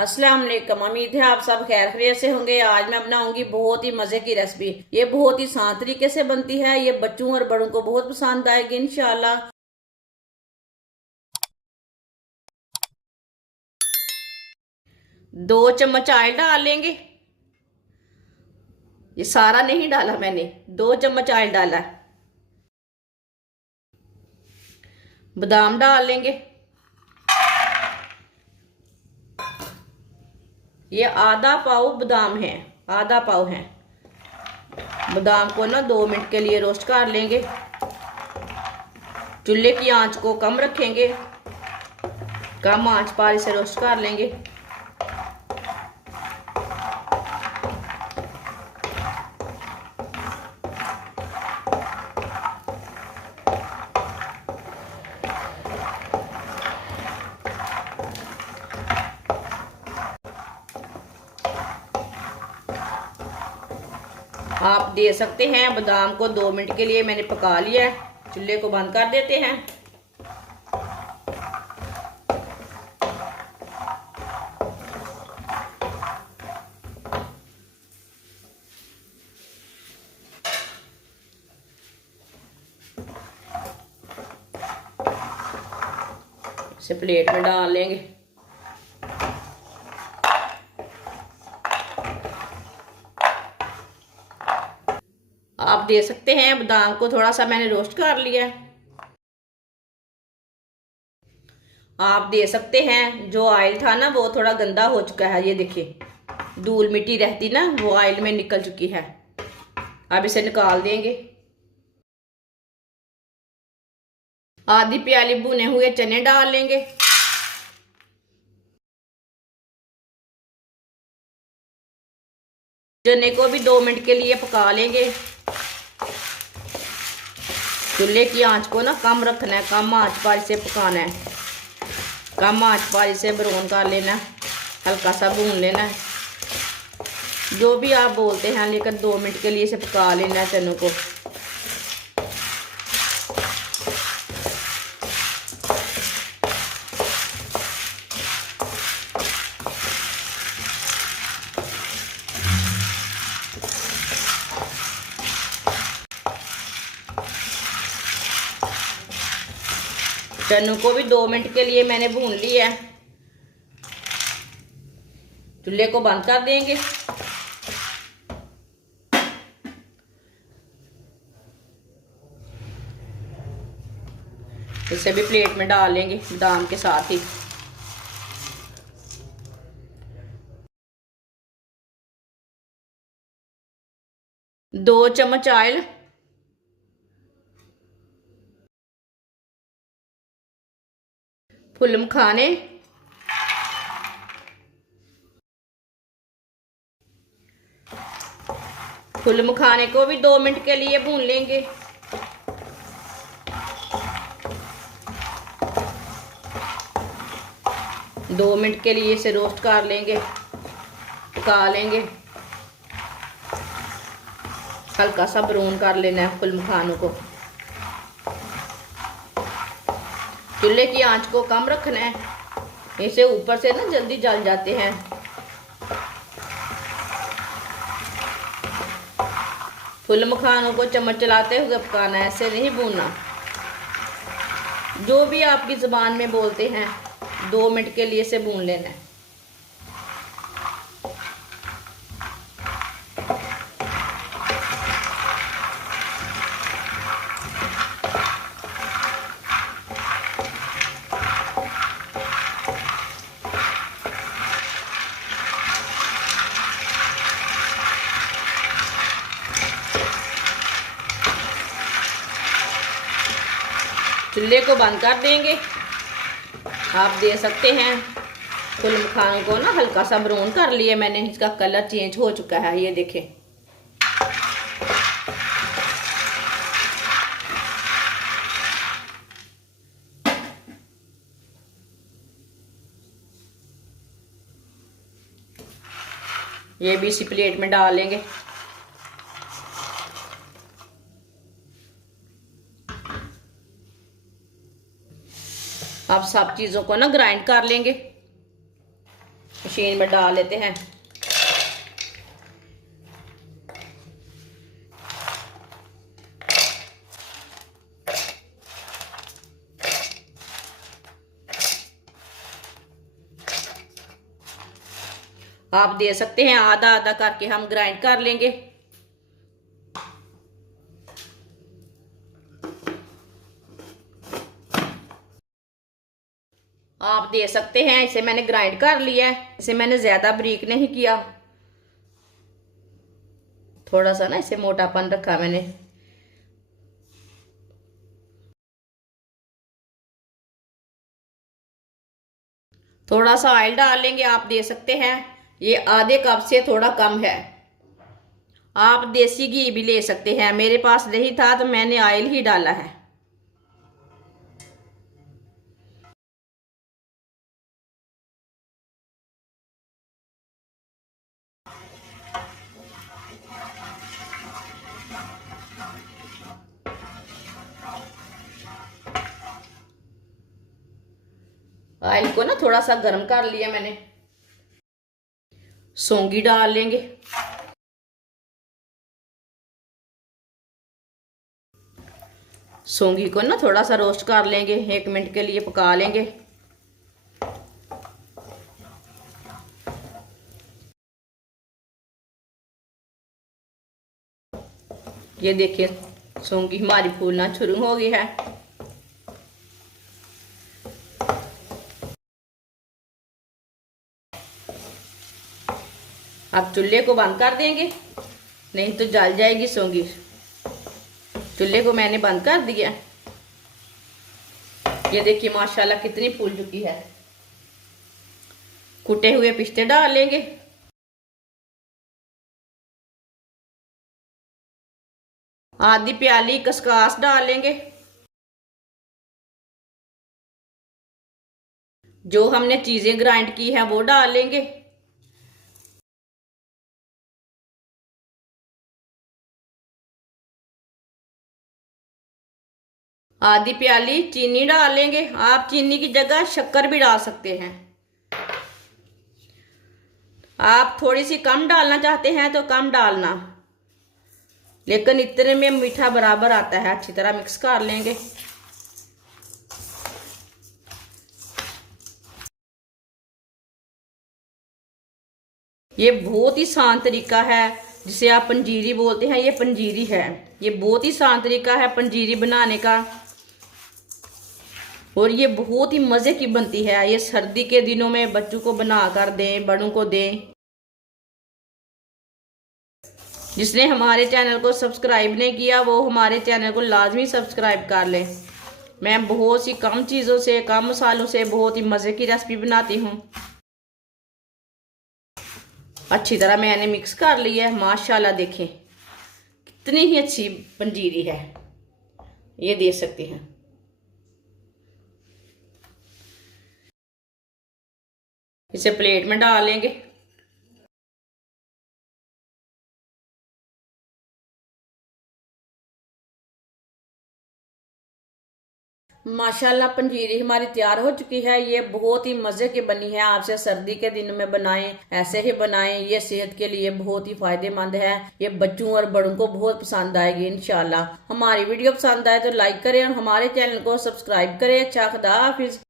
अस्सलाम वालेकुम। उम्मीद है आप सब खैर खैरियत से होंगे। आज मैं बनाऊंगी बहुत ही मजे की रेसिपी। ये बहुत ही आसान तरीके से बनती है। ये बच्चों और बड़ों को बहुत पसंद आएगी इंशाल्लाह। 2 चम्मच ऑयल डाल लेंगे। ये सारा नहीं डाला मैंने, 2 चम्मच ऑयल डाला है। बादाम डाल लेंगे। ये आधा पाव बादाम है, आधा पाव है। बादाम को ना 2 मिनट के लिए रोस्ट कर लेंगे। चूल्हे की आंच को कम रखेंगे, कम आंच पर इसे रोस्ट कर लेंगे। आप दे सकते हैं। बादाम को 2 मिनट के लिए मैंने पका लिया है। चूल्हे को बंद कर देते हैं। इसे प्लेट में डाल लेंगे। आप दे सकते हैं। बादाम को थोड़ा सा मैंने रोस्ट कर लिया है। आप दे सकते हैं। जो ऑयल था ना वो थोड़ा गंदा हो चुका है। ये देखिए, धूल मिट्टी रहती ना वो ऑयल में निकल चुकी है। अब इसे निकाल देंगे। आधी प्याली भुने हुए चने डाल लेंगे। चने को भी 2 मिनट के लिए पका लेंगे। चूल्हे की आंच को ना कम रखना है, कम आंच पर इसे पकाना है। कम आंच पर इसे ब्राउन कर लेना है, हल्का सा भून लेना है। जो भी आप बोलते हैं, लेकिन 2 मिनट के लिए इसे पका लेना है चनों को। चनों को भी 2 मिनट के लिए मैंने भून लिया है। चूल्हे को बंद कर देंगे। इसे भी प्लेट में डाल लेंगे बादाम के साथ ही। दो चम्मच ऑयल, फुल मखाने, फुल मखाने को भी 2 मिनट के लिए भून लेंगे। दो मिनट के लिए इसे रोस्ट कर लेंगे, पका लेंगे। हल्का सा ब्राउन कर लेना है फुल मखानों को। चूल्हे की आंच को कम रखना है, इसे ऊपर से ना जल्दी जल जाते हैं। फुल मखानों को चम्मच चलाते हुए पकाना है, ऐसे नहीं भूनना। जो भी आपकी जुबान में बोलते हैं, 2 मिनट के लिए इसे भून लेना है। चूल्हे को बंद कर देंगे। आप दे सकते हैं। फुल मखानों को ना हल्का सा ब्राउन कर लिया मैंने, इसका कलर चेंज हो चुका है। ये देखें। ये भी इसी प्लेट में डाल लेंगे। अब सब चीज़ों को ना ग्राइंड कर लेंगे। मशीन में डाल लेते हैं। आप दे सकते हैं आधा आधा करके हम ग्राइंड कर लेंगे। आप दे सकते हैं, इसे मैंने ग्राइंड कर लिया है। इसे मैंने ज्यादा बारीक नहीं किया, थोड़ा सा ना इसे मोटापन रखा मैंने। थोड़ा सा ऑयल डाल लेंगे। आप दे सकते हैं, ये आधे कप से थोड़ा कम है। आप देसी घी भी ले सकते हैं, मेरे पास नहीं था तो मैंने ऑयल ही डाला है। ऑयल को ना थोड़ा सा गर्म कर लिया मैंने। सौंगी डाल लेंगे। सौंगी को ना थोड़ा सा रोस्ट कर लेंगे, 1 मिनट के लिए पका लेंगे। ये देखिए सौंगी हमारी फूलना शुरू हो गई है। अब चूल्हे को बंद कर देंगे, नहीं तो जल जाएगी सौंगी। चूल्हे को मैंने बंद कर दिया। ये देखिए माशाल्लाह कितनी फूल चुकी है। कुटे हुए पिस्ते डाल लेंगे। आधी प्याली खसखस डाल लेंगे। जो हमने चीजें ग्राइंड की है वो डाल लेंगे। आधी प्याली चीनी डाल लेंगे। आप चीनी की जगह शक्कर भी डाल सकते हैं। आप थोड़ी सी कम डालना चाहते हैं तो कम डालना, लेकिन इतने में मीठा बराबर आता है। अच्छी तरह मिक्स कर लेंगे। ये बहुत ही आसान तरीका है, जिसे आप पंजीरी बोलते हैं, ये पंजीरी है। ये बहुत ही आसान तरीका है पंजीरी बनाने का, और ये बहुत ही मज़े की बनती है। ये सर्दी के दिनों में बच्चों को बना कर दें, बड़ों को दें। जिसने हमारे चैनल को सब्सक्राइब नहीं किया वो हमारे चैनल को लाजमी सब्सक्राइब कर लें। मैं बहुत सी कम चीज़ों से, कम मसालों से बहुत ही मज़े की रेसिपी बनाती हूँ। अच्छी तरह मैंने मिक्स कर लिया है। माशाल्लाह देखें कितनी ही अच्छी पंजीरी है, ये देख सकते हैं। इसे प्लेट में डाल लेंगे। माशाल्लाह पंजीरी हमारी तैयार हो चुकी है। ये बहुत ही मज़े की बनी है। आपसे सर्दी के दिनों में बनाएं, ऐसे ही बनाएं। ये सेहत के लिए बहुत ही फायदेमंद है। ये बच्चों और बड़ों को बहुत पसंद आएगी इंशाल्लाह। हमारी वीडियो पसंद आए तो लाइक करें और हमारे चैनल को सब्सक्राइब करें। अच्छा, खुदा हाफिज।